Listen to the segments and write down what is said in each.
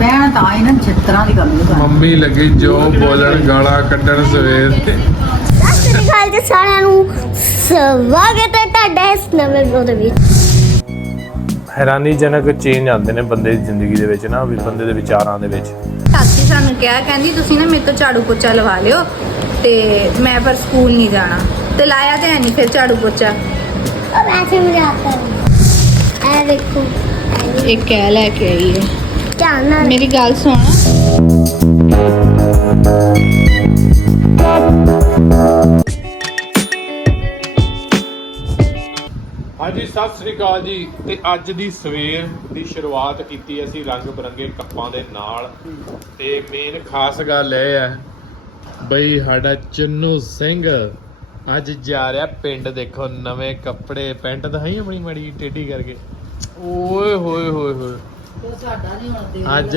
ਪੈਣ ਤਾਂ ਇਹਨਾਂ ਛਿੱਤਰਾਂ ਦੀ ਗੱਲ ਨਹੀਂ ਮੰਮੀ ਲੱਗੀ ਜੋ ਬੋਲਣ ਗਾਲਾਂ ਕੱਢਣ ਸਵੇਰ ਤੇ। ਸਤਿ ਸ਼੍ਰੀ ਅਕਾਲ ਜੀ ਸਾਰਿਆਂ ਨੂੰ। ਸਵਾਗਤ ਹੈ ਤੁਹਾਡਾ ਇਸ ਨਵੇਂ ਵਲੌਗ ਦੇ ਵਿੱਚ। ਹੈਰਾਨੀਜਨਕ ਚੇਂਜ ਆਉਂਦੇ ਨੇ ਬੰਦੇ ਦੀ ਜ਼ਿੰਦਗੀ ਦੇ ਵਿੱਚ ਨਾ ਵੀ ਬੰਦੇ ਦੇ ਵਿਚਾਰਾਂ ਦੇ ਵਿੱਚ। ਚਾਚੀ ਸਾਨੂੰ ਕਿਹਾ ਕਹਿੰਦੀ ਤੁਸੀਂ ਨਾ ਮੇਰੇ ਤੋਂ ਝਾੜੂ ਪੋਚਾ ਲਵਾ ਲਿਓ ਤੇ ਮੈਂ ਪਰ ਸਕੂਲ ਨਹੀਂ ਜਾਣਾ। ਤੇ ਲਾਇਆ ਤੇ ਹੈ ਨਹੀਂ ਫਿਰ ਝਾੜੂ ਪੋਚਾ। ਉਹ ਵੈਸੇ ਮਜ਼ਾਕ ਕਰ ਰਹੀ ਐ ਦੇਖੋ। ਇੱਕ ਕਹਿ ਲੈ ਕੇ ਆਈ ਹੈ। ਧਿਆਨ ਨਾਲ। ਮੇਰੀ ਗੱਲ ਸੁਣ। ਹਾਂਜੀ ਸਤਿ ਸ੍ਰੀ ਅਕਾਲ ਜੀ। ਤੇ ਅੱਜ ਦੀ ਸਵੇਰ ਦੀ ਸ਼ੁਰੂਆਤ ਕੀਤੀ ਅਸੀਂ ਰੰਗ ਬਰੰਗੇ ਕੱਪਾਂ ਦੇ ਨਾਲ। ਤੇ ਮੇਨ ਖਾਸ ਗੱਲ ਇਹ ਹੈ ਬਈ ਸਾਡਾ ਚੰਨੂ ਸਿੰਘ ਅੱਜ ਜਾ ਰਿਹਾ ਪਿੰਡ। ਦੇਖੋ ਨਵੇਂ ਕੱਪੜੇ ਪੈਂਟ ਦਿਖਾਈ ਆਪਣੀ ਮੜੀ ਟੇਢੀ ਕਰਕੇ? ਓਏ ਹੋਏ ਹੋਏ ਹੋਏ। ਉਹ ਸਾਡਾ ਨਹੀਂ ਹੁਣ ਦਿਲ ਅੱਜ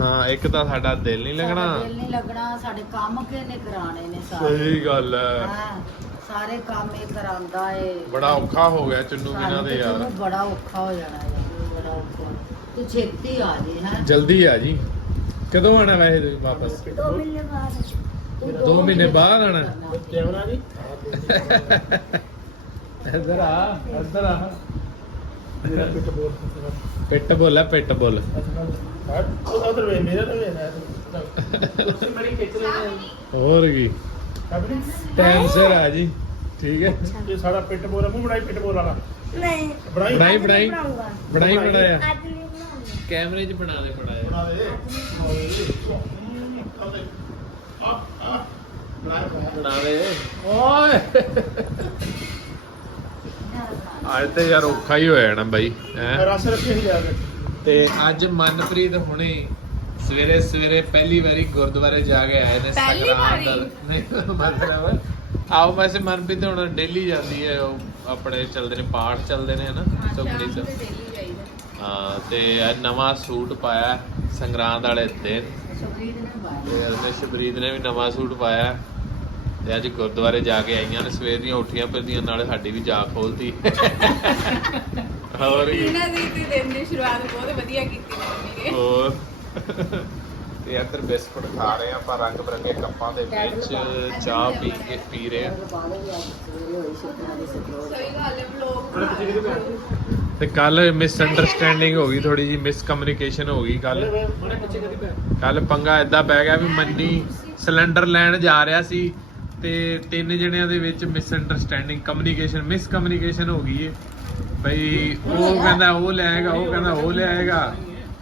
ਹਾਂ ਇੱਕ ਤਾਂ ਸਾਡਾ ਦਿਲ ਨਹੀਂ ਲੱਗਣਾ। ਦਿਲ ਨਹੀਂ ਲੱਗਣਾ ਸਾਡੇ ਕੰਮ ਕਿਹਨੇ ਕਰਾਣੇ ਨੇ ਸਾਰੇ? ਸਹੀ ਗੱਲ ਹੈ ਹਾਂ, ਸਾਰੇ ਕੰਮ ਇਹ ਕਰਾਂਦਾ ਏ। ਬੜਾ ਔਖਾ ਹੋ ਗਿਆ ਚੰਨੂ ਬਿਨਾਂ ਦੇ ਯਾਰ। ਬੜਾ ਔਖਾ ਹੋ ਜਾਣਾ ਹੈ ਬੜਾ ਔਖਾ। ਤੂੰ ਛੇਤੀ ਆ ਜੇ ਹੈ। ਜਲਦੀ ਆ ਜੀ। ਕਦੋਂ ਆਣਾ ਵੈਸੇ ਤੁਸੀਂ ਵਾਪਸ? 2 ਮਹੀਨੇ ਬਾਅਦ। ਦੋ ਮਹੀਨੇ ਬਾਅਦ ਆਣਾ ਕੈਮਰਾ ਜੀ। ਇੱਧਰ ਆ ਇੱਧਰ ਆ। ਪਿੱਟ ਬੋਲ ਪਿੱਟ ਬੋਲ ਉਧਰ ਵੇ ਮੇਰੇ ਨਾਲ ਵੇ ਹੋਰ ਕੀ? ਟਾਈਮ ਸਿਰ ਆ ਜੀ। ਠੀਕ ਹੈ। ਇਹ ਸਾਡਾ ਪਿੱਟ ਬੋਲ ਮੂੰਹ ਬਣਾਈ ਪਿੱਟ ਬੋਲ ਵਾਲਾ ਨਹੀਂ ਬਣਾਈ। ਬਣਾਈ ਬਣਾਈ ਬਣਾਈ ਬਣਾਇਆ। ਕੈਮਰੇ 'ਚ ਬਣਾ ਦੇ ਬਣਾਇਆ ਬਣਾ ਦੇ ਆ ਆ ਬਣਾ ਦੇ ਓਏ। ਅੱਜ ਤੇ ਯਾਰ ਔਖਾ ਹੀ ਹੋਇਆ ਨਾ ਬਾਈ ਹੈ। ਰਸ ਰੱਖੀ ਹੀ ਜਾ ਕੇ ਤੇ ਅੱਜ ਮਨਪ੍ਰੀਤ ਹੁਣੇ ਸਵੇਰੇ ਸਵੇਰੇ ਪਹਿਲੀ ਵਾਰੀ ਗੁਰਦੁਆਰੇ ਜਾ ਕੇ ਆਏ ਨੇ ਪਹਿਲੀ ਵਾਰੀ? ਨਹੀਂ ਮਤਲਬ ਆਓ ਵੈਸੇ ਮਨਪ੍ਰੀਤ ਹੁਣ ਡੇਲੀ ਜਾਂਦੀ ਹੈ ਉਹ ਆਪਣੇ ਚੱਲਦੇ ਨੇ ਪਾਠ ਚੱਲਦੇ ਨੇ ਹਨਾ ਸੁਖਮਨੀ ਸਾਹਿਬ ਹਾਂ ਤੇ ਇਹ ਨਵਾਂ ਸੂਟ ਪਾਇਆ ਸੰਗਰਾਂਦ ਵਾਲੇ ਦਿਨ। ਤੇ ਉਹਨੇ ਸ਼ਬਰੀਤ ਨੇ ਵੀ ਨਵਾਂ ਸੂਟ ਪਾਇਆ। ਤੇ ਅੱਜ ਗੁਰਦੁਆਰੇ ਜਾ ਕੇ ਆਈਆਂ ਨੇ ਸਵੇਰ ਦੀਆਂ ਉੱਠੀਆਂ ਪੈਂਦੀਆਂ ਨਾਲੇ ਸਾਡੀ ਵੀ ਜਾ ਖੋਲਤੀ। ਹੋਰ ਕੀ? ਇਹਨਾਂ ਦੀ ਤੇ ਦਿਨ ਦੀ ਸ਼ੁਰੂਆਤ ਬਹੁਤ ਵਧੀਆ ਕੀਤੀ ਮੰਮੀ ਨੇ। ਹੋਰ? ਤੇ ਇੱਧਰ ਬਿਸਕੁਟ ਖਾ ਰਹੇ ਆ ਆਪਾਂ ਰੰਗ ਬਰੰਗੇ ਕੱਪਾਂ ਦੇ ਵਿੱਚ ਚਾਹ ਪੀ ਕੇ ਪੀ ਰਹੇ ਆ ਸਹੀ ਗੱਲ ਹੈ ਤੇ ਕੱਲ ਮਿਸ ਅੰਡਰਸਟੈਂਡਿੰਗ ਹੋ ਗਈ ਥੋੜੀ ਜੀ ਮਿਸ ਕਮਿਊਨੀਕੇਸ਼ਨ ਹੋ ਗਈ ਕੱਲ। ਕੱਲ ਪੰਗਾ ਏਦਾਂ ਪੈ ਗਿਆ ਵੀ ਮੰਨੀ ਸਿਲੰਡਰ ਲੈਣ ਜਾ ਰਿਹਾ ਸੀ ਤੇ ਤਿੰਨ ਜਣਿਆਂ ਦੇ ਵਿੱਚ misunderstanding communication miscommunication ਹੋ ਗਈ ਏ ਬਈ ਉਹ ਕਹਿੰਦਾ ਉਹ ਲੈ ਆਏਗਾ ਉਹ ਕਹਿੰਦਾ ਉਹ ਲੈ ਆਏਗਾ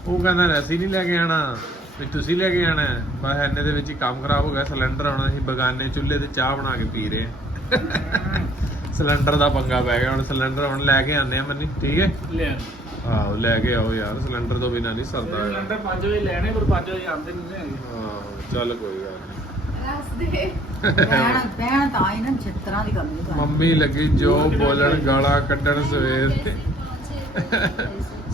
ਉਹ ਕਹਿੰਦਾ ਅਸੀਂ ਨਹੀਂ ਲੈ ਕੇ ਆਣਾ ਵੀ ਤੁਸੀਂ ਲੈ ਕੇ ਆਣਾ। ਬਸ ਇੰਨੇ ਦੇ ਵਿੱਚ ਹੀ ਕੰਮ ਖਰਾਬ ਹੋ ਗਿਆ ਸਿਲੰਡਰ ਆਉਣਾ ਸੀ ਬਗਾਨੇ ਚੁੱਲ੍ਹੇ ਤੇ ਚਾਹ ਬਣਾ ਕੇ ਪੀ ਰਹੇ ਸਿਲੰਡਰ ਦਾ ਪੰਗਾ ਪੈ ਗਿਆ ਹੁਣ ਸਿਲੰਡਰ ਹੁਣ ਲੈ ਕੇ ਆਨੇ ਆ ਮੰਨੀ ਠੀਕ ਹੈ ਲੈ ਆਹੋ ਲੈ ਕੇ ਆਓ ਯਾਰ ਸਿਲੰਡਰ ਤੋਂ ਬਿਨਾਂ ਨਹੀਂ ਸਰਦਾ। ਸਿਲੰਡਰ 5 ਵਜੇ ਲੈਣੇ ਪਰ 5 ਵਜੇ ਆਉਂਦੇ ਨਹੀਂ ਹੈਗੇ ਹਾਂ ਚੱਲ ਕੋਈ ਗੱਲ। ਹੱਸਦੇ ਪੈਣ ਪੈਣ ਤਾਂ ਇਹਨਾਂ ਛਿੱਤਰਾਂ ਦੀ ਗੱਲ ਨਹੀਂ ਮੰਮੀ ਲੱਗੀ ਜੋ ਬੋਲਣ ਗਾਲਾਂ ਕੱਢਣ ਸਵੇਰ ਤੇ।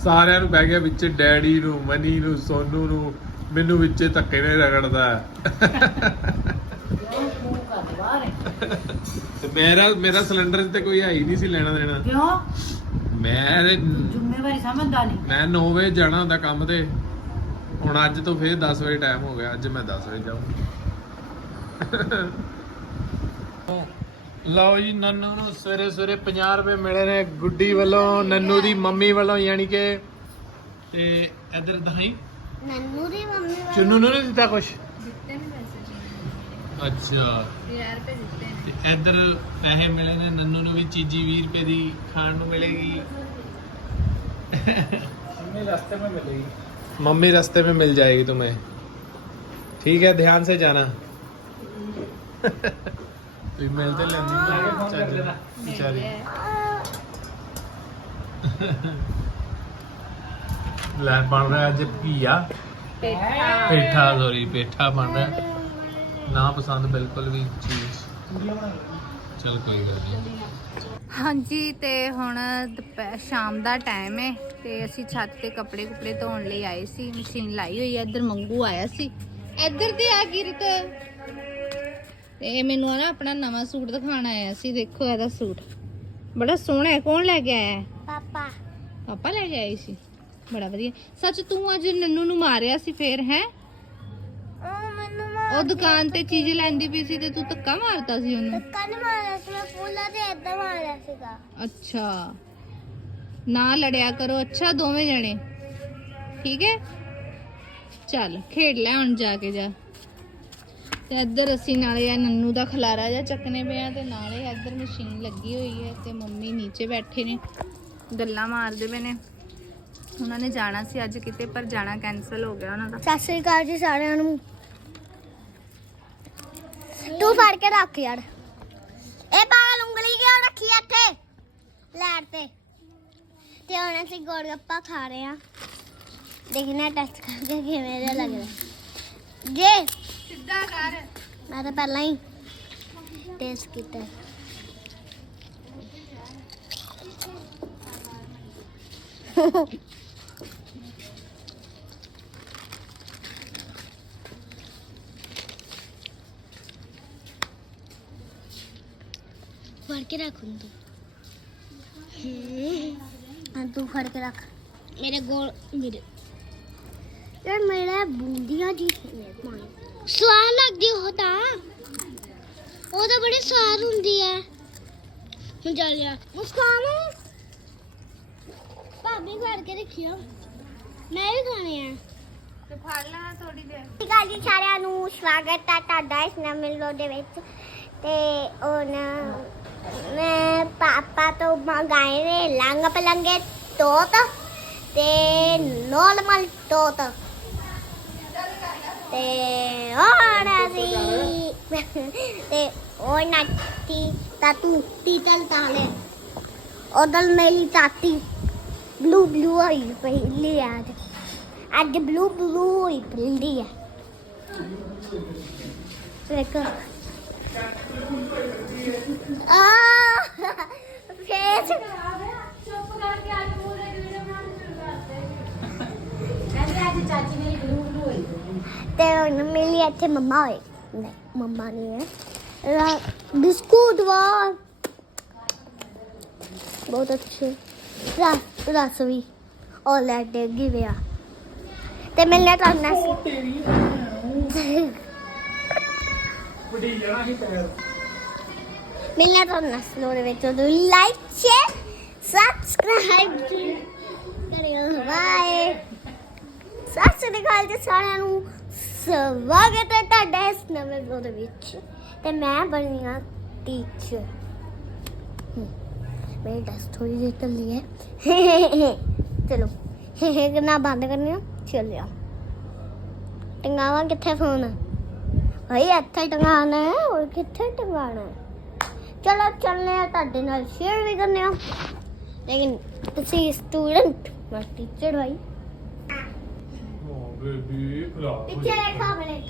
ਸਾਰਿਆਂ ਨੂੰ ਬਹਿ ਗਿਆ ਵਿੱਚ ਡੈਡੀ ਨੂੰ ਮਨੀ ਨੂੰ ਸੋਨੂ ਨੂੰ ਮੈਨੂੰ ਵਿੱਚੇ ਧੱਕੇ ਨੇ ਰਗੜਦਾ। ਤੇ ਮੇਰਾ ਮੇਰਾ ਸਿਲੰਡਰ ਤੇ ਕੋਈ ਹੈ ਹੀ ਨਹੀਂ ਸੀ ਲੈਣਾ ਦੇਣਾ। ਕਿਉਂ? ਮੈਂ ਜ਼ਿੰਮੇਵਾਰੀ ਸਮਝਦਾ ਨਹੀਂ। ਮੈਂ 9 ਵਜੇ ਜਾਣਾ ਹੁੰਦਾ ਕੰਮ ਤੇ। ਹੁਣ ਅੱਜ ਤੋਂ ਫੇਰ 10 ਵਜੇ ਟਾਈਮ ਹੋ ਗਿਆ ਅੱਜ ਮੈਂ 10 ਵਜੇ ਜਾਊਂ ਲਓ ਜੀ ਨੰਨੂ ਨੂੰ ਸਵੇਰੇ ਸਵੇਰੇ 50 ਰੁਪਏ ਮਿਲੇ ਨੇ ਗੁੱਡੀ ਵੱਲੋਂ ਨੰਨੂ ਦੀ ਮੰਮੀ ਵੱਲੋਂ ਯਾਨੀ ਕਿ ਤੇ ਇਧਰ ਦਹਾਈ ਨੰਨੂ ਦੀ ਮੰਮੀ ਵਾ- ਚੁੰਨੂ ਨੂੰ ਨਹੀਂ ਦਿੱਤਾ ਕੁਛ ਦਿੱਤੇ ਨੇ ਪੈਸੇ ਅੱਛਾ 1000 ਰੁਪਏ ਦਿੱਤੇ ਨੇ ਤੇ ਇਧਰ ਪੈਸੇ ਮਿਲੇ ਨੇ ਨੰਨੂ ਨੂੰ ਵੀ ਚੀਜੀ 20 ਰੁਪਏ ਦੀ ਖਾਣ ਨੂੰ ਮਿਲੇਗੀ ਮੈਂ ਰਸਤੇ ਵਿੱਚ ਮਿਲੇਗੀ मम्मी रास्ते में मिल जाएगी तुम्हें ठीक है ध्यान से जाना ਤੇ ਮਿਲ ਤੇ ਲੈਂਦੀ ਮੈਂ ਚੱਲ ਵਿਚਾਰੀ। ਲੈ ਬਣ ਰਿਹਾ ਅੱਜ ਭੀਆ ਪੇਠਾ। ਪੇਠਾ ਸੋਰੀ ਪੇਠਾ ਬਣ ਰਿਹਾ। ਨਾ ਪਸੰਦ ਬਿਲਕੁਲ ਵੀ ਚੀਜ਼। ਚਲ ਕੋਈ ਗੱਲ ਨਹੀਂ। ਹਾਂਜੀ ਤੇ ਹੁਣ ਸ਼ਾਮ ਦਾ ਟਾਈਮ ਹੈ ਤੇ ਅਸੀਂ ਛੱਤ ਤੇ ਕੱਪੜੇ ਕੁਪੜੇ ਧੋਣ ਲਈ ਆਏ ਸੀ ਮਸ਼ੀਨ ਲਾਈ ਹੋਈ ਹੈ ਇੱਧਰ ਮੰਗੂ ਆਇਆ ਸੀ। ਇੱਧਰ ਤੇ ਆ ਗਿਰਤ ਤੇ ਇਹ ਮੈਨੂੰ ਆ ਨਾ ਆਪਣਾ ਨਵਾਂ ਸੂਟ ਦਿਖਾਣ ਆਇਆ ਸੀ ਦੇਖੋ ਇਹਦਾ ਸੂਟ। ਬੜਾ ਸੋਹਣਾ ਹੈ ਕੌਣ ਲੈ ਕੇ ਆਇਆ ਪਾਪਾ। ਪਾਪਾ ਲੈ ਕੇ ਆਏ ਸੀ। ਬੜਾ ਵਧੀਆ। ਸੱਚ ਤੂੰ ਅੱਜ ਨੰਨੂ ਨੂੰ ਮਾਰਿਆ ਸੀ ਫੇਰ ਹੈ? ਉਹ ਮੈਨੂੰ ਉਹ ਦੁਕਾਨ ਤੇ ਚੀਜ਼ ਲੈਂਦੀ ਪਈ ਸੀ ਤੇ ਤੂੰ ਧੱਕਾ ਮਾਰਤਾ ਸੀ ਉਹਨੂੰ? ਕੰਨ ਮਾਰਿਆ ਸੀ ਮੈਂ ਫੁੱਲਾਂ ਤੇ ਏਦਾਂ ਮਾਰਿਆ ਸੀਗਾ। ਅੱਛਾ। ਨਾ ਲੜਿਆ ਕਰੋ ਅੱਛਾ ਦੋਵੇਂ ਜਣੇ। ਠੀਕ ਹੈ? ਚੱਲ ਖੇਡ ਲੈ ਹੁਣ ਜਾ ਕੇ ਜਾ। ਤੇ ਇੱਧਰ ਅਸੀਂ ਨਾਲੇ ਆ ਨੰਨੂ ਦਾ ਖਲਾਰਾ ਜਾਂ ਚੱਕਨੇ ਪਿਆ ਤੇ ਨਾਲੇ ਇੱਧਰ ਮਸ਼ੀਨ ਲੱਗੀ ਹੋਈ ਹੈ ਤੇ ਮੰਮੀ ਨੀਚੇ ਬੈਠੇ ਨੇ, ਗੱਲਾਂ ਮਾਰਦੇ ਪਏ ਨੇ। ਉਹਨਾਂ ਨੇ ਜਾਣਾ ਸੀ ਅੱਜ ਕਿਤੇ, ਪਰ ਜਾਣਾ ਕੈਨਸਲ ਹੋ ਗਿਆ ਉਹਨਾਂ ਦਾ। ਸਤਿ ਸ੍ਰੀ ਅਕਾਲ ਜੀ ਸਾਰਿਆਂ ਨੂੰ। ਤੂੰ ਫੜ ਕੇ ਰੱਖ ਯਾਰ। ਇਹ ਪਾਗਲ ਉਂਗਲੀ ਕਿਉਂ ਰੱਖੀ ਆ ਇੱਥੇ? ਲੈਟ ਤੇ। ਤੇ ਹੁਣ ਅਸੀਂ ਗੋਲਗੱਪਾ ਖਾ ਰਹੇ ਆ ਦੇਖਣਾ ਟੈਸਟ ਕਰਕੇ ਕਿਵੇਂ ਦਾ ਲੱਗਦਾ। ਜੇ ਸਿੱਧਾ ਕਰ। ਮੈਂ ਤਾਂ ਪਹਿਲਾਂ ਹੀ ਟੇਸਟ ਕੀਤਾ। ਹੈ। ਫੜ ਕੇ ਰੱਖ ਤੂੰ। ਹਾਂ, ਤੂੰ ਫੜ ਕੇ ਰੱਖ। ਮੇਰੇ ਗੋਲ ਮੇਰੇ ਯਾਰ, ਮੇਰਾ ਬੂੰਦੀਆਂ ਜੀ ਸਵਾਦ ਲੱਗਦੀ ਉਹ ਤਾਂ। ਉਹ ਤਾਂ ਬੜੀ ਸਵਾਦ ਹੁੰਦੀ ਹੈ ਹੁਣ ਚੱਲ ਜਾ ਮੁਸਕਾਨ ਭਾਬੀ ਫੜ ਕੇ ਰੱਖਿਓ। ਮੈਂ ਵੀ ਖਾਣੇ ਆ। ਤੇ ਫੜ ਲੈਣਾ ਥੋੜੀ ਦੇਰ। ਠੀਕ ਜੀ ਸਾਰਿਆਂ ਨੂੰ। ਸਵਾਗਤ ਹੈ ਤੁਹਾਡਾ ਇਸ ਨਵੇਂ ਵੀਡੀਓ ਦੇ ਵਿੱਚ। ਤੇ ਹੁਣ ਮੈਂ ਪਾਪਾ ਤੋਂ ਮੰਗਾਏ ਨੇ ਲੰਗ ਪਲੰਗੇ ਤੋਤ ਤੇ ਨੋਰਮਲ ਤੋਤ। ਤੇ ਹੁਣ ਅਸੀਂ ਤੇ ਉਹ ਨਾਟੀ ਤਾਤੂ ਤੀਤਲ ਤਾਲੇ ਉਦਲ ਮੇਰੀ ਤਾਤੀ ਬਲੂ ਬਲੂ ਹੋਈ ਪਹਿਲੀ ਅੱਜ ਅੱਜ ਬਲੂ ਬਲੂ ਹੋਈ ਪਹਿਲੀ ਹੈ ਦੇਖੋ ਆ ਫੇਸ ਚੁੱਪ ਕਰਕੇ ਅੱਜ ਪੂਰੇ ਵੀਡੀਓ ਬਣਾਉਣੀ ਸ਼ੁਰੂ ਕਰਦੇ ਕਹਿੰਦੇ ਅੱਜ ਚਾਚੀ ਮੇਰੀ ਬਲੂ ਬਲੂ ਹੋਈ ਤੇ ਹੁਣ ਮਿਲੀ ਇੱਥੇ ਮੰਮਾ ਹੋਏ। ਨਹੀਂ ਮੰਮਾ ਨਹੀਂ ਹੈ। ਰਾ- ਬਿਸਕੁਟ ਵਾਹ ਬਹੁਤ ਅੱਛੇ। ਰਸ ਰਸ ਵੀ। ਉਹ ਲੈ ਦੇ ਗਿਵਿਆ ਤੇ ਮਿਲਣਾ ਕਰਨਾ ਸੀ ਵੱਡੀ ਜਾਣਾ ਸੀ ਪੈਰ। ਮਿਲਣਾ ਕਰਨਾ ਸੀ ਉਹਦੇ ਵਿੱਚ। ਉਹ ਲਾਈਕ ਸ਼ੇਅਰ ਸਬਸਕ੍ਰਾਈਬ ਕਰਿਓ। ਬਾਏ ਸਤਿ ਸ੍ਰੀ ਅਕਾਲ ਜੀ ਸਾਰਿਆਂ ਨੂੰ। ਸਵਾਗਤ ਹੈ ਤੁਹਾਡਾ ਇਸ ਨਵੇਂ ਵੀਡੀਓ ਦੇ ਵਿੱਚ। ਤੇ ਮੈਂ ਬਣੀ ਹਾਂ ਟੀਚਰ ਮੇਰੀ ਟੈਸਟ ਥੋੜੀ ਜਿਹੀ ਚੱਲੀ ਹੈ। ਚਲੋ, ਕਿੰਨਾ ਬੰਦ ਕਰਨੀ ਆ? ਚੱਲਿਆ। ਟੰਗਾਵਾ ਕਿੱਥੇ ਫੋਨ? ਭਾਈ ਇੱਥੇ ਟੰਗਾਣਾ ਹੈ, ਹੋਰ ਕਿੱਥੇ ਟੰਗਾਣਾ ਚਲੋ ਚੱਲਨੇ ਆ ਤੁਹਾਡੇ ਨਾਲ ਸ਼ੇਅਰ ਵੀ ਕਰਨੇ ਆ। ਲੇਕਿਨ ਤੁਸੀਂ ਸਟੂਡੈਂਟ ਮੈਂ ਟੀਚਰ ਭਾਈ ਬੇਬੀ ਖਲਾ ਪਿੱਛੇ ਦੇਖੋ ਆਪਣੇ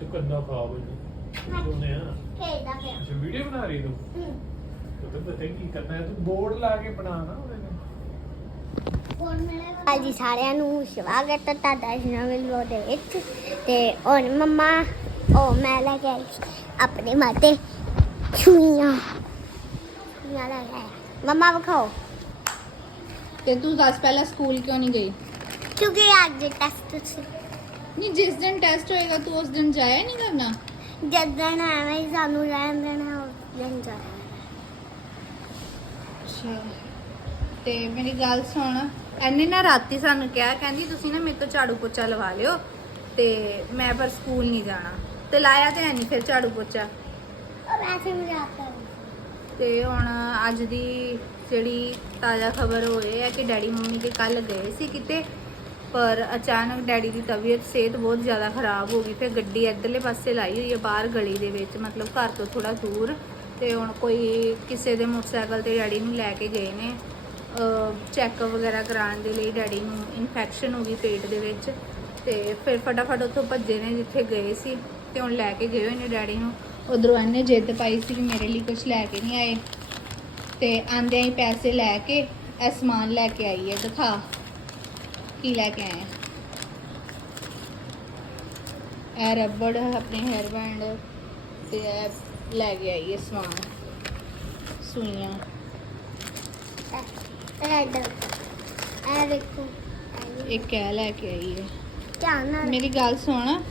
ਤੇ ਕੰਨਾ ਖਾ ਬਈ ਦੋਨੇ ਆ। ਖੇਡਦਾ ਪਿਆ। ਅੱਛਾ ਵੀਡੀਓ ਬਣਾ ਰਹੀ ਤੂੰ? ਹਮ, ਤੂੰ ਤਾਂ ਪਤਾ ਕੀ ਕਰਨਾ ਹੈ ਤੂੰ ਬੋਰਡ ਲਾ ਕੇ ਬਣਾ ਨਾ ਉਹਦੇ ਨਾਲ। ਫੋਨ ਮਿਲੇਗਾ ਹਾਂਜੀ ਸਾਰਿਆਂ ਨੂੰ ਸਵਾਗਤ ਹੈ ਤੁਹਾਡਾ ਇਸ ਨਵੇਂ ਵੀਡੀਓ ਦੇ ਵਿੱਚ। ਤੇ ਹੁਣ ਮੰਮਾ ਉਹ ਮੈਂ ਲੈ ਕੇ ਆਈ ਆਪਣੇ ਮਾਤੇ ਛੁਈਆਂ। ਛੁਈਆਂ ਲੈ ਕੇ ਆਇਆ। ਮੰਮਾ ਵਿਖਾਓ। ਤੇ ਤੂੰ ਦੱਸ ਪਹਿਲਾਂ ਸਕੂਲ ਕਿਉਂ ਨਹੀਂ ਗਈ? ਕਿਉਂਕਿ ਅੱਜ ਟੈਸਟ ਸੀ। ਨਹੀਂ ਜਿਸ ਦਿਨ ਟੈਸਟ ਹੋਏਗਾ ਤੂੰ ਉਸ ਦਿਨ ਜਾਇਆ ਨਹੀਂ ਕਰਨਾ? ਜਦ ਦਿਨ ਐਵੇਂ ਹੀ ਸਾਨੂੰ ਰਹਿਣ ਦੇਣਾ ਉਸ ਦਿਨ ਜਾਇਆ। ਅੱਛਾ। ਤੇ ਮੇਰੀ ਗੱਲ ਸੁਣ ਐਨੇ ਨਾ ਰਾਤੀ ਸਾਨੂੰ ਕਿਹਾ ਕਹਿੰਦੀ ਤੁਸੀਂ ਨਾ ਮੇਰੇ ਤੋਂ ਝਾੜੂ ਪੋਚਾ ਲਵਾ ਲਿਓ ਤੇ ਮੈਂ ਪਰ ਸਕੂਲ ਨਹੀਂ ਜਾਣਾ। ਤੇ ਲਾਇਆ ਤੇ ਹੈ ਨਹੀਂ ਫਿਰ ਝਾੜੂ ਪੋਚਾ। ਉਹ ਮਜ਼ਾਕ ਕਰ। ਤੇ ਹੁਣ ਅੱਜ ਦੀ ਜਿਹੜੀ ਤਾਜ਼ਾ ਖਬਰ ਹੋ ਰਹੀ ਹੈ ਕਿ ਡੈਡੀ ਮੰਮੀ ਦੇ ਕੱਲ ਗਏ ਸੀ ਕਿਤੇ ਪਰ ਅਚਾਨਕ ਡੈਡੀ ਦੀ ਤਬੀਅਤ, ਸਿਹਤ ਬਹੁਤ ਜ਼ਿਆਦਾ ਖਰਾਬ ਹੋ ਗਈ, ਫਿਰ ਗੱਡੀ ਇੱਧਰਲੇ ਪਾਸੇ ਲਾਈ ਹੋਈ ਹੈ, ਬਾਹਰ ਗਲੀ ਦੇ ਵਿੱਚ, ਮਤਲਬ ਘਰ ਤੋਂ ਥੋੜਾ ਦੂਰ। ਤੇ ਹੁਣ ਕੋਈ ਕਿਸੇ ਦੇ ਮੋਟਰਸਾਈਕਲ ਤੇ ਡੈਡੀ ਨੂੰ ਲੈ ਕੇ ਗਏ ਨੇ। ਚੈੱਕਅਪ ਵਗੈਰਾ ਕਰਾਉਣ ਦੇ ਲਈ ਡੈਡੀ ਨੂੰ ਇਨਫੈਕਸ਼ਨ ਹੋ ਗਈ ਪੇਟ ਦੇ ਵਿੱਚ। ਤੇ ਫਿਰ ਫਟਾਫਟ ਉੱਥੋਂ ਭੱਜੇ ਨੇ, ਜਿੱਥੇ ਗਏ ਸੀ ਤੇ ਹੁਣ ਲੈ ਕੇ ਗਏ ਹੋਏ ਨੇ ਡੈਡੀ ਨੂੰ। ਉਧਰੋਂ ਇਹਨੇ ਜਿੱਦ ਪਾਈ ਸੀ ਕਿ ਮੇਰੇ ਲਈ ਕੁਝ ਲੈ ਕੇ ਨਹੀਂ ਆਏ। ਤੇ ਆਂਦਿਆਂ ਹੀ ਪੈਸੇ ਲੈ ਕੇ, ਇਹ ਸਮਾਨ ਲੈ ਕੇ ਆਈ ਹੈ, ਦਿਖਾ। ਕੀ ਲੈ ਕੇ ਆਏ ਇਹ ਰਬੜ ਆਪਣੇ ਹੈਅਰ ਬੈਂਡ ਤੇ ਇਹ ਲੈ ਕੇ ਆਈ ਹੈ ਸਮਾਨ ਸੂਈਆਂ। ਇਹ ਵੇਖੋ ਇਹ ਇੱਕ ਕਹਿ ਲੈ ਕੇ ਆਈ ਹੈ। ਧਿਆਨ ਮੇਰੀ ਗੱਲ ਸੁਣ।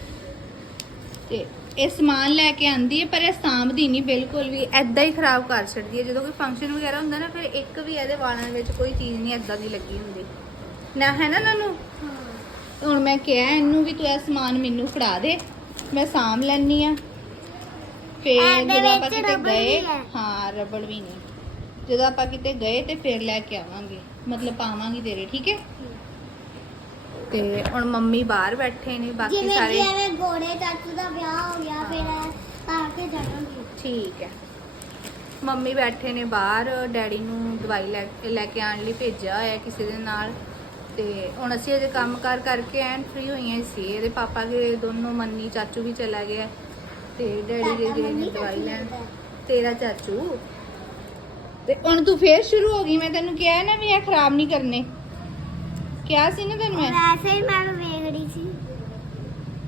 ਤੇ ਇਹ ਸਮਾਨ ਲੈ ਕੇ ਆਂਦੀ ਹੈ ਪਰ ਇਹ ਸਾਂਭਦੀ ਨਹੀਂ ਬਿਲਕੁਲ ਵੀ ਐਦਾਂ ਹੀ ਖਰਾਬ ਕਰ ਛੱਡਦੀ ਹੈ। ਜਦੋਂ ਕੋਈ ਫੰਕਸ਼ਨ ਵਗੈਰਾ ਹੁੰਦਾ ਨਾ ਫਿਰ ਇੱਕ ਵੀ ਇਹਦੇ ਵਾਲਾਂ ਵਿੱਚ ਕੋਈ ਚੀਜ਼ ਨਹੀਂ ਐਦਾਂ ਦੀ ਲੱਗੀ ਹੁੰਦੀ। ਨਾ ਹੈ ਨਾ ਨਾਨੂੰ? ਹੁਣ ਮੈਂ ਕਿਹਾ ਇਹਨੂੰ ਵੀ ਤੂੰ ਇਹ ਸਮਾਨ ਮੈਨੂੰ ਫੜਾ ਦੇ ਮੈਂ ਸਾਂਭ ਲੈਣੀ ਆ ਫੇਰ ਇਹਦੇ ਜਦੋਂ ਆਪਾਂ ਵਿੱਚ ਕਿਤੇ ਰਬੜ ਗਏ ਵੀ ਹੈ। ਹਾਂ ਰਬੜ ਵੀ ਨਹੀਂ। ਜਦੋਂ ਆਪਾਂ ਕਿਤੇ ਗਏ ਤੇ ਫਿਰ ਲੈ ਕੇ ਆਵਾਂਗੇ ਮਤਲਬ ਪਾਵਾਂਗੇ ਤੇਰੇ ਠੀਕ ਹੈ? ਤੇ ਹੁਣ ਮੰਮੀ ਬਾਹਰ ਬੈਠੇ ਨੇ ਬਾਕੀ ਜਿਵੇਂ ਸਾਰੇ ਐਵੇਂ ਗੋੜੇ ਚਾਚੂ ਦਾ ਵਿਆਹ ਹੋ ਗਿਆ ਫਿਰ ਆ ਕੇ ਜਾਵਾਂਗੇ। ਠੀਕ ਹੈ। ਮੰਮੀ ਬੈਠੇ ਨੇ ਬਾਹਰ ਡੈਡੀ ਨੂੰ ਦਵਾਈ ਲੈ ਲੈ ਕੇ ਆਉਣ ਲਈ ਭੇਜਿਆ ਹੋਇਆ ਕਿਸੇ ਦੇ ਨਾਲ। ਤੇ ਹੁਣ ਅਸੀਂ ਇਹਦੇ ਕੰਮ ਕਾਰ ਕਰਕੇ ਐਨ ਫ੍ਰੀ ਹੋਈਆਂ ਸੀ। ਇਹਦੇ ਪਾਪਾ ਦੇ ਦੋਨੋਂ ਮੰਨੀ ਚਾਚੂ ਵੀ ਚਲਾ ਗਿਆ। ਤੇ ਡੈਡੀ ਦੇ ਗਏ ਨੇ ਦਵਾਈ ਲੈਣ। ਤੇਰਾ ਚਾਚੂ। ਤੇ ਹੁਣ ਤੂੰ ਫੇਰ ਸ਼ੁਰੂ ਹੋ ਗਈ। ਮੈਂ ਤੈਨੂੰ ਕਿਹਾ ਨਾ ਵੀ ਇਹ ਖਰਾਬ ਨਹੀਂ ਕਰਨੇ। ਕਿਹਾ ਸੀ ਨਾ ਤੈਨੂੰ ਮੈਂ? ਵੈਸੇ ਹੀ ਮੈਂ ਵੇਖ ਰਹੀ ਸੀ।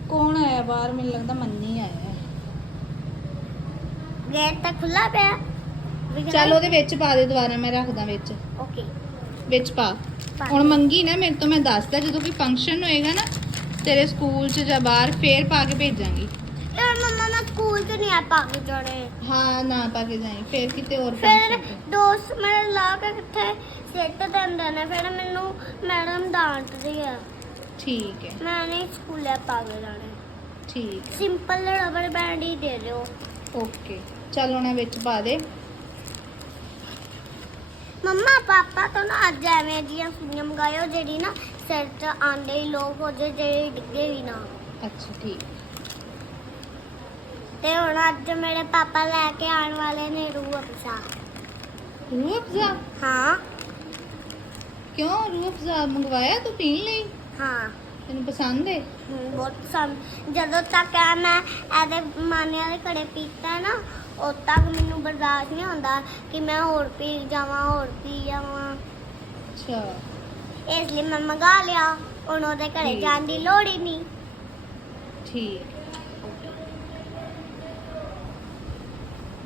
ਕੌਣ ਆਇਆ ਬਾਹਰ? ਮੈਨੂੰ ਲੱਗਦਾ ਮੰਨੀ ਆਇਆ ਹੈ। ਗੇਟ ਤਾਂ ਖੁੱਲਾ ਪਿਆ। ਚੱਲ ਉਹਦੇ ਵਿੱਚ ਪਾ ਦੇ ਦੁਬਾਰਾ। ਮੈਂ ਰੱਖਦਾ ਵਿੱਚ। ਓਕੇ ਵਿੱਚ ਪਾ। ਪਾ। ਹੁਣ ਮੰਗੀ ਨਾ ਮੇਰੇ ਤੋਂ ਮੈਂ ਦੱਸਦਾ ਜਦੋਂ ਕੋਈ ਫੰਕਸ਼ਨ ਹੋਏਗਾ ਨਾ ਤੇਰੇ ਸਕੂਲ 'ਚ ਜਾਂ ਬਾਹਰ ਫੇਰ ਪਾ ਕੇ ਭੇਜਾਂਗੀ। ਤੇ ਮੰਮਾ ਮੈਂ ਸਕੂਲ ਤੇ ਨਹੀਂ ਆ ਪਾ ਕੇ ਜਾਣੇ। ਹਾਂ ਨਾ ਪਾ ਕੇ ਜਾਈਂ ਫੇਰ ਕਿਤੇ ਹੋਰ function ਫਿਰ ਤੇ। ਦੋਸਤ ਮੇਰੇ ਲਾ ਕੇ ਕਿੱਥੇ ਸਿੱਟ ਦਿੰਦੇ ਨੇ ਫਿਰ ਮੈਨੂੰ ਮੈਡਮ ਡਾਂਟਦੀ ਆ। ਠੀਕ ਹੈ। ਮੈਂ ਨਹੀਂ ਸਕੂਲੇ ਪਾ ਕੇ ਜਾਣੇ। ਠੀਕ ਸਿੰਪਲ ਰਬੜ ਬੈਂਡ ਹੀ ਦੇ ਦਿਓ। ਓਕੇ ਚੱਲ ਉਹਨਾਂ ਵਿੱਚ ਪਾ ਦੇ। ਮੰਮਾ ਪਾਪਾ ਤੋਂ ਨਾ ਅੱਜ ਐਵੇਂ ਦੀਆਂ ਸੁਈਆਂ ਮੰਗਾਇਓ ਜਿਹੜੀ ਨਾ ਸਿਰ 'ਚ ਆਂਡੇ ਹੀ ਲੋਕ ਹੋ ਜੇ ਜਿਹੜੇ ਡਿੱਗੇ ਵੀ ਨਾ। ਅੱਛਾ ਠੀਕ। ਤੇ ਹੁਣ ਅੱਜ ਮੇਰੇ ਪਾਪਾ ਲੈ ਕੇ ਆਉਣ ਵਾਲੇ ਨੇ ਰੂਹ ਅਫਜ਼ਾ। ਰੂਹ ਅਫਜ਼ਾ? ਹਾਂ। ਕਿਉਂ? ਰੂਹ ਅਫਜ਼ਾ ਮੰਗਵਾਇਆ ਤੂੰ ਪੀਣ ਲਈ? ਹਾਂ। ਤੈਨੂੰ ਪਸੰਦ ਹੈ ਬਹੁਤ ਪਸੰਦ। ਜਦੋਂ ਤੱਕ ਮੈਂ ਇਹਦੇ ਮਾਨਿਆਂ ਦੇ ਘੜੇ ਪੀਤਾ ਨਾ ਉਦ ਤੱਕ ਮੈਨੂੰ ਬਰਦਾਸ਼ਤ ਨਹੀਂ ਹੁੰਦਾ ਕਿ ਮੈਂ ਹੋਰ ਪੀ ਜਾਵਾਂ ਹੋਰ ਪੀ ਜਾਵਾਂ। ਅੱਛਾ। ਇਸ ਲਈ ਮੈਂ ਮੰਗਾ ਲਿਆ। ਹੁਣ ਉਹਦੇ ਘਰੇ ਠੀਕ। ਜਾਣ ਦੀ ਲੋੜ ਹੀ ਨਹੀਂ। ਠੀਕ।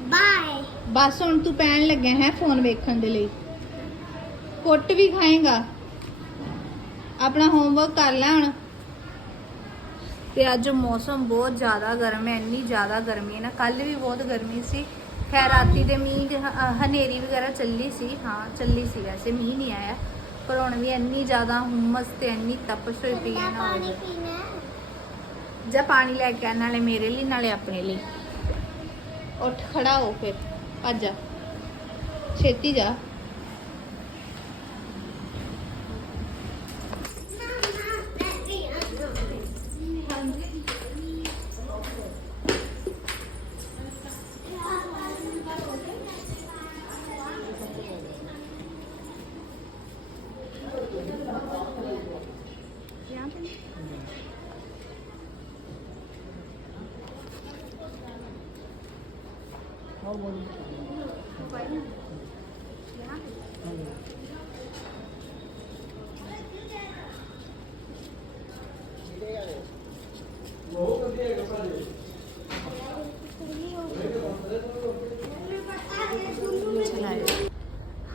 ਬਾਏ ਬਸ ਹੁਣ ਤੂੰ ਪੈਣ ਲੱਗਿਆ ਹੈ ਫੋਨ ਵੇਖਣ ਦੇ ਲਈ। ਕੁੱਟ ਵੀ ਖਾਏਗਾ। ਆਪਣਾ ਹੋਮਵਰਕ ਕਰ ਲੈ ਹੁਣ। ਤੇ ਅੱਜ ਮੌਸਮ ਬਹੁਤ ਜ਼ਿਆਦਾ ਗਰਮ ਹੈ, ਇੰਨੀ ਜ਼ਿਆਦਾ ਗਰਮੀ ਹੈ ਨਾ। ਕੱਲ ਵੀ ਬਹੁਤ ਗਰਮੀ ਸੀ। ਖੈਰ, ਰਾਤੀ ਦੇ ਮੀਂਹ ਹਨੇਰੀ ਵਗੈਰਾ ਚੱਲੀ ਸੀ। ਹਾਂ, ਚੱਲੀ ਸੀ ਵੈਸੇ, ਮੀਂਹ ਨਹੀਂ ਆਇਆ। ਪਰ ਹੁਣ ਵੀ ਇੰਨੀ ਜ਼ਿਆਦਾ ਹੁਮਸ ਤੇ ਇੰਨੀ ਤਪਸ਼ ਹੋਈ ਪਈ ਹੈ ਨਾ ਪਾਣੀ ਜਾ ਪਾਣੀ ਲੈ ਕੇ ਆ, ਨਾਲੇ ਮੇਰੇ ਲਈ, ਨਾਲੇ ਆਪਣੇ ਲਈ। ਉੱਠ, ਖੜਾ ਹੋ ਫਿਰ। ਭੱਜ ਜਾ। ਛੇਤੀ ਜਾ।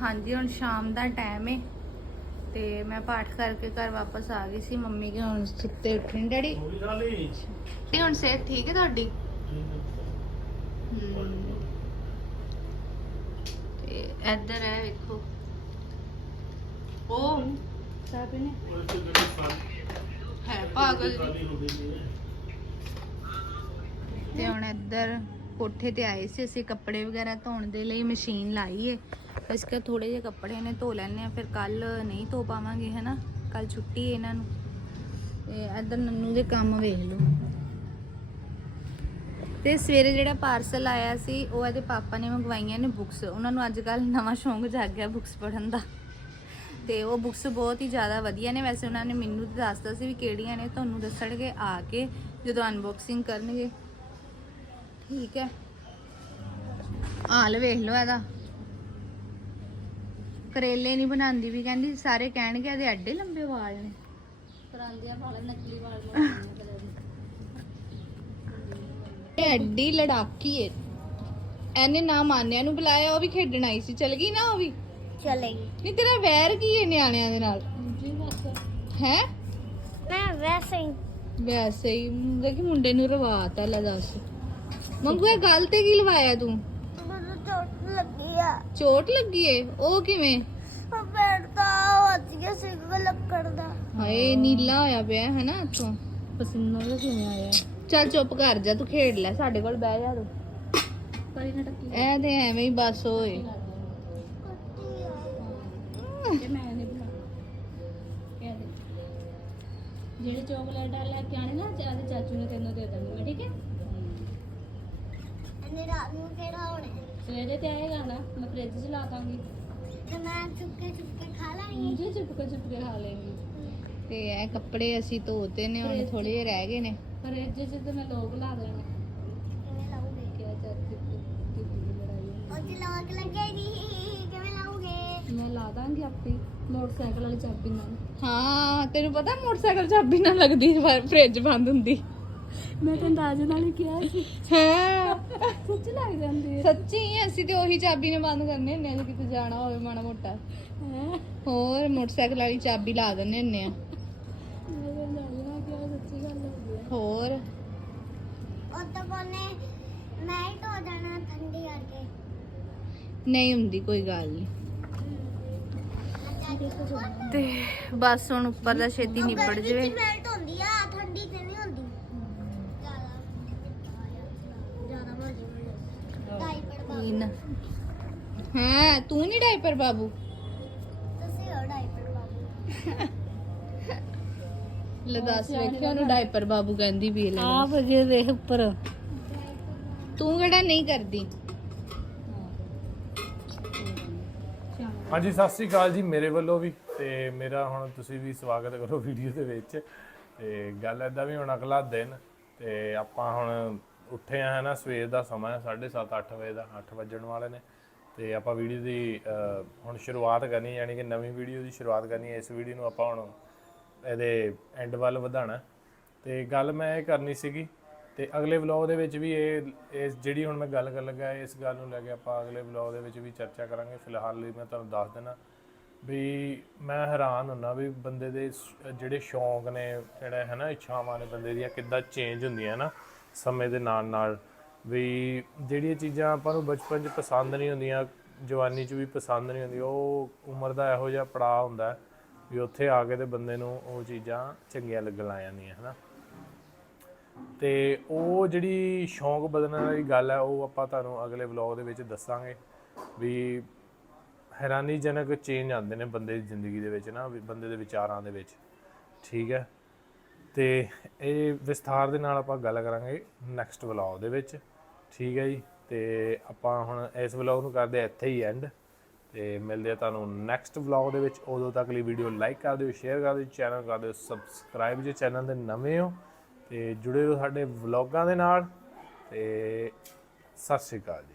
ਹਾਂਜੀ ਹੁਣ ਸ਼ਾਮ ਦਾ ਟਾਈਮ ਹੈ ਤੇ ਮੈਂ ਪਾਠ ਕਰਕੇ ਘਰ ਵਾਪਸ ਆ ਗਈ ਸੀ। ਮੰਮੀ ਕੇ ਹੁਣ ਸੁੱਤੇ ਉੱਠੇ ਨੇ ਡੈਡੀ ਤੇ ਹੁਣ ਸਿਹਤ ਠੀਕ ਹੈ ਤੁਹਾਡੀ। ਤੇ ਇੱਧਰ ਹੈ ਵੇਖੋ। ਉਹ ਸਾਹਿਬ ਨੇ ਹੈ ਪਾਗਲ ਤੇ ਹੁਣ ਇੱਧਰ ਕੋਠੇ ਤੇ ਆਏ ਸੀ। ਅਸੀਂ ਕੱਪੜੇ ਵਗੈਰਾ ਧੋਣ ਦੇ ਲਈ ਮਸ਼ੀਨ ਲਾਈ ਏ। ਇਸ ਕਰਕੇ ਥੋੜੇ ਜਿਹੇ ਕੱਪੜੇ ਨੇ ਧੋ ਲੈਣੇ ਆ ਫਿਰ ਕੱਲ ਨਹੀਂ ਧੋ ਪਾਵਾਂਗੇ, ਹੈਨਾ? ਕੱਲ ਛੁੱਟੀ ਹੈ ਇਹਨਾਂ ਨੂੰ। ਤੇ ਇੱਧਰ ਨੰਨੂ ਦੇ ਕੰਮ ਵੇਖ ਲਓ। ਤੇ ਸਵੇਰੇ ਜਿਹੜਾ ਪਾਰਸਲ ਆਇਆ ਸੀ, ਉਹ ਇਹਦੇ ਪਾਪਾ ਨੇ ਮੰਗਵਾਈਆਂ ਨੇ ਬੁੱਕਸ। ਉਹਨਾਂ ਨੂੰ ਅੱਜ ਕੱਲ ਨਵਾਂ ਸ਼ੌਂਕ ਜਾਗ ਗਿਆ ਬੁੱਕਸ ਪੜ੍ਹਨ ਦਾ। ਤੇ ਉਹ ਬੁੱਕਸ ਬਹੁਤ ਹੀ ਜ਼ਿਆਦਾ ਵਧੀਆ ਨੇ। ਵੈਸੇ ਉਹਨਾਂ ਨੇ ਮੈਨੂੰ ਤਾਂ ਦੱਸਤਾ ਸੀ ਵੀ ਕਿਹੜੀਆਂ ਨੇ, ਤੁਹਾਨੂੰ ਦੱਸਣਗੇ ਆ ਕੇ, ਜਦੋਂ ਅਨਬਾਕਸਿੰਗ ਕਰਨਗੇ। ਠੀਕ ਹੈ। ਹਾਲ ਵੇਖ ਲਓ ਇਹਦਾ। ਕਰੇਲੇ ਨਹੀਂ ਬਣਾਉਂਦੀ ਵੀ ਕਹਿੰਦੀ ਸਾਰੇ ਕਹਿਣਗੇ ਇਹਦੇ ਐਡੇ ਲੰਬੇ ਵਾਲ ਨੇ। ਪਰਾਂਦੀਆਂ ਵਾਲੇ ਨਕਲੀ ਵਾਲ ਇਹ ਐਡੀ ਲੜਾਕੀ ਏ। ਇਹਨੇ ਨਾ ਮਾਨਿਆ ਨੂੰ ਬੁਲਾਇਆ ਉਹ ਵੀ ਖੇਡਣ ਆਈ ਸੀ। ਚਲ ਗਈ ਨਾ ਉਹ ਵੀ? ਚਲੇਗੀ ਨਹੀਂ ਤੇਰਾ ਵੈਰ ਕੀ ਏ ਨਿਆਣਿਆਂ ਦੇ ਨਾਲ? ਹੈ? ਮੈਂ ਵੈਸੇ ਹੀ। ਵੈਸੇ ਹੀ। ਦੇਖੀ ਮੁੰਡੇ ਨੂੰ ਰਵਾਤਾ ਲੈ ਦੱਸ। ਮੰਗੂ ਇਹ ਗੱਲ ਤੇ ਕੀ ਲਵਾਇਆ ਤੂੰ? ਚੋਟ ਲੱਗੀ ਏ? ਉਹ ਕਿਵੇਂ? ਉਹ ਪੈਰ ਤਾਂ ਵੱਜ ਗਿਆ ਸੀ ਲੱਕੜ ਦਾ। ਹਾਏ ਨੀਲਾ ਹੋਇਆ ਪਿਆ ਹੈ ਨਾ ਇੱਥੋਂ। ਪਸੀਨਾ ਵੀ ਕਿਵੇਂ ਆਇਆ? ਚੱਲ ਚੁੱਪ ਕਰ ਜਾ ਤੂੰ ਖੇਡ ਲੈ ਸਾਡੇ ਕੋਲ ਬਹਿ ਜਾ ਤੂੰ। ਇਹ ਤੇ ਐਵੇਂ ਹੀ ਬਸ ਹੋਏ ਜਿਹੜੇ ਚਾਕਲੇਟ ਆ ਲੈ ਕੇ ਆਣੇ ਨਾ ਚਾਚੂ ਨੇ ਤੈਨੂੰ ਦੇ ਦਾਂਗੀ ਠੀਕ ਹੈ? ਇਹਨੇ ਰਾਤ ਨੂੰ ਕਿਹੜਾ ਹੋਣਾ? ਸਵੇਰੇ ਤੇ ਆਏਗਾ ਨਾ ਮੈਂ ਫ੍ਰਿਜ 'ਚ ਲਾ ਦਾਂਗੀ। ਤੇ ਮੈਂ ਚੁੱਕੇ ਚੁੱਕੇ ਖਾ ਲਾਂਗੀ ਜੇ ਚੁੱਪ ਕੇ ਚੁੱਪ ਕੇ ਖਾ ਲੇਂਗੀ ਤੇ ਇਹ ਕੱਪੜੇ ਅਸੀਂ ਧੋਤੇ ਨੇ ਹੁਣ ਥੋੜੇ ਜਿਹੇ ਰਹਿ ਗਏ ਨੇ। ਫ੍ਰਿਜ 'ਚ ਤੇ ਮੈਂ ਲੋਕ ਲਾ ਦੇਣੇ ਕਿਵੇਂ ਲਾਉਂਗੇ ਕਿਹਾ ਚਾਚੂ ਦੀ ਦੀ ਲੜਾਈ ਉਹ ਜੀ ਲੋਕ ਲੱਗੇਗੀ ਕਿਵੇਂ ਲਾਉਂਗੇ ਮੈਂ ਲਾ ਦਾਂਗੀ ਆਪੇ ਮੋਟਰਸਾਈਕਲ ਵਾਲੀ ਚਾਬੀ ਨਾਲ। ਹਾਂ ਤੈਨੂੰ ਪਤਾ ਮੋਟਰਸਾਈਕਲ ਚਾਬੀ ਨਾਲ ਲੱਗਦੀ ਫ੍ਰਿਜ ਬੰਦ ਹੁੰਦੀ। ਮੈਂ ਤਾਂ ਅੰਦਾਜ਼ੇ ਨਾਲ ਹੀ ਕਿਹਾ ਸੀ। ਹੈ। ਸੱਚ ਲੱਗ ਜਾਂਦੀ ਹੈ। ਸੱਚੀ ਅਸੀਂ ਤੇ ਉਹੀ ਚਾਬੀ ਨੇ ਬੰਦ ਕਰਨੇ ਹੁੰਨੇ ਆ ਜੇ ਕਿਤੇ ਜਾਣਾ ਹੋਵੇ ਮਾੜਾ ਮੋਟਾ। ਹੈਂ? ਹੋਰ ਮੋਟਰਸਾਈਕਲ ਵਾਲੀ ਚਾਬੀ ਲਾ ਦਿੰਨੇ ਹੁੰਨੇ ਆ। ਮੈਂ ਤਾਂ ਅੰਦਾਜ਼ੇ ਨਾਲ ਕਿਹਾ ਸੱਚੀ ਗੱਲ ਹੋ ਗਈ ਹੋਰ? ਉਹ ਤਾਂ ਕੋਨੇ ਮੈਂ ਹੀ ਧੋ ਜਾਣਾ ਠੰਡੀ ਕਰਕੇ। ਨਹੀਂ ਹੁੰਦੀ ਕੋਈ ਗੱਲ ਨਹੀਂ। ਤੇ ਬਸ ਹੁਣ ਉੱਪਰ ਦਾ ਛੇਤੀ ਨਿਬੜ ਜਵੇ। ਮੈਲਟ ਹੁੰਦੀ ਆ ਠੰਡੀ ਤੇ ਨਹੀਂ ਹੁੰਦੀ ਜ਼ਿਆਦਾ ਜ਼ਿਆਦਾ ਮਰਜ਼ੀ ਹਾਂ ਤੂੰ ਨਹੀਂ ਡਾਈਪਰ ਬਾਬੂ? ਤੁਸੀਂ ਹੋ ਡਾਈਪਰ ਬਾਬੂ। ਲੈ ਦੱਸ ਵੇਖਿਆ ਉਹਨੂੰ ਡਾਈਪਰ ਬਾਬੂ ਕਹਿੰਦੀ ਵੀ ਲੈ ਆਪ ਜੇ ਦੇਖ ਉੱਪਰ। ਤੂੰ ਕਿਹੜਾ ਨਹੀਂ ਕਰਦੀ? ਹਾਂਜੀ ਸਤਿ ਸ੍ਰੀ ਅਕਾਲ ਜੀ ਮੇਰੇ ਵੱਲੋਂ ਵੀ ਤੇ ਮੇਰਾ ਹੁਣ ਤੁਸੀਂ ਵੀ ਸਵਾਗਤ ਕਰੋ ਵੀਡੀਓ ਦੇ ਵਿੱਚ। ਤੇ ਗੱਲ ਐਦਾਂ ਵੀ ਹੁਣ ਅਗਲਾ ਦਿਨ ਤੇ ਆਪਾਂ ਹੁਣ ਉੱਠੇ ਆ ਹੈ ਨਾ ਸਵੇਰ ਦਾ ਸਮਾਂ ਹੈ 7:30 8 ਵਜੇ ਦਾ 8 ਵੱਜਣ ਵਾਲੇ ਨੇ। ਤੇ ਆਪਾਂ ਵੀਡੀਓ ਦੀ ਹੁਣ ਸ਼ੁਰੂਆਤ ਕਰਨੀ, ਯਾਨੀ ਕਿ ਨਵੀਂ ਵੀਡੀਓ ਦੀ ਸ਼ੁਰੂਆਤ ਕਰਨੀ ਹੈ, ਇਸ ਵੀਡੀਓ ਨੂੰ ਆਪਾਂ ਹੁਣ ਇਹਦੇ ਐਂਡ ਵੱਲ ਵਧਾਣਾ ਤੇ ਗੱਲ ਮੈਂ ਇਹ ਕਰਨੀ ਸੀਗੀ, ਤੇ ਅਗਲੇ ਵਲੌਗ ਦੇ ਵਿੱਚ ਵੀ ਇਹ, ਇਸ ਜਿਹੜੀ ਹੁਣ ਮੈਂ ਗੱਲ ਕਰਨ ਲੱਗਾ, ਇਸ ਗੱਲ ਨੂੰ ਲੈ ਕੇ ਆਪਾਂ ਅਗਲੇ ਵਲੌਗ ਦੇ ਵਿੱਚ ਵੀ ਚਰਚਾ ਕਰਾਂਗੇ। ਫਿਲਹਾਲ ਲਈ ਮੈਂ ਤੁਹਾਨੂੰ ਦੱਸ ਦੇਣਾ ਵੀ ਮੈਂ ਹੈਰਾਨ ਹੁੰਨਾ ਵੀ ਬੰਦੇ ਦੇ ਜਿਹੜੇ ਸ਼ੌਂਕ ਨੇ, ਜਿਹੜਾ ਹੈ ਨਾ ਇੱਛਾਵਾਂ ਨੇ, ਬੰਦੇ ਦੀਆਂ ਕਿੱਦਾਂ ਚੇਂਜ ਹੁੰਦੀਆਂ ਨਾ। ਸਮੇਂ ਦੇ ਨਾਲ ਨਾਲ ਵੀ ਜਿਹੜੀਆਂ ਚੀਜ਼ਾਂ ਆਪਾਂ ਨੂੰ ਬਚਪਨ 'ਚ ਪਸੰਦ ਨਹੀਂ ਹੁੰਦੀਆਂ, ਜਵਾਨੀ 'ਚ ਵੀ ਪਸੰਦ ਨਹੀਂ ਹੁੰਦੀ ਉਹ ਉਮਰ ਦਾ ਇਹੋ ਜਿਹਾ ਪੜਾਅ ਹੁੰਦਾ ਵੀ ਉੱਥੇ ਆ ਕੇ ਤੇ ਬੰਦੇ ਨੂੰ ਉਹ ਚੀਜ਼ਾਂ ਚੰਗੀਆਂ ਲੱਗਣ ਲੱਗ ਜਾਂਦੀਆਂ, ਹਨਾ। ਤੇ ਉਹ ਜਿਹੜੀ ਸ਼ੌਂਕ ਬਦਲਣ ਵਾਲੀ ਗੱਲ ਹੈ, ਉਹ ਆਪਾਂ ਤੁਹਾਨੂੰ ਅਗਲੇ ਵਲੌਗ ਦੇ ਵਿੱਚ ਦੱਸਾਂਗੇ ਵੀ ਹੈਰਾਨੀਜਨਕ ਚੇਂਜ ਆਉਂਦੇ ਨੇ ਬੰਦੇ ਦੀ ਜ਼ਿੰਦਗੀ ਦੇ ਵਿੱਚ ਨਾ ਬੰਦੇ ਦੇ ਵਿਚਾਰਾਂ ਦੇ ਵਿੱਚ, ਠੀਕ ਹੈ। ਤੇ ਇਹ ਵਿਸਥਾਰ ਦੇ ਨਾਲ ਆਪਾਂ ਗੱਲ ਕਰਾਂਗੇ ਨੈਕਸਟ ਵਲੌਗ ਦੇ ਵਿੱਚ। ਠੀਕ ਹੈ ਜੀ? ਤੇ ਆਪਾਂ ਹੁਣ ਇਸ ਵਲੌਗ ਨੂੰ ਕਰਦੇ ਹਾਂ ਇੱਥੇ ਹੀ ਐਂਡ ਤੇ ਮਿਲਦੇ ਆ ਤੁਹਾਨੂੰ ਨੈਕਸਟ ਵਲੌਗ ਦੇ ਵਿੱਚ। ਉਦੋਂ ਤੱਕ ਲਈ ਵੀਡੀਓ ਲਾਈਕ ਕਰ ਦਿਓ ਸ਼ੇਅਰ ਕਰ ਦਿਓ ਚੈਨਲ ਕਰ ਦਿਓ ਸਬਸਕ੍ਰਾਈਬ ਜੇ ਚੈਨਲ ਦੇ ਨਵੇਂ ਹੋ ਤੇ ਜੁੜੇ ਰਹੋ ਸਾਡੇ ਵਲੌਗਾਂ ਦੇ ਨਾਲ। ਤੇ ਸਤਿ ਸ਼੍ਰੀ ਅਕਾਲ ਜੀ।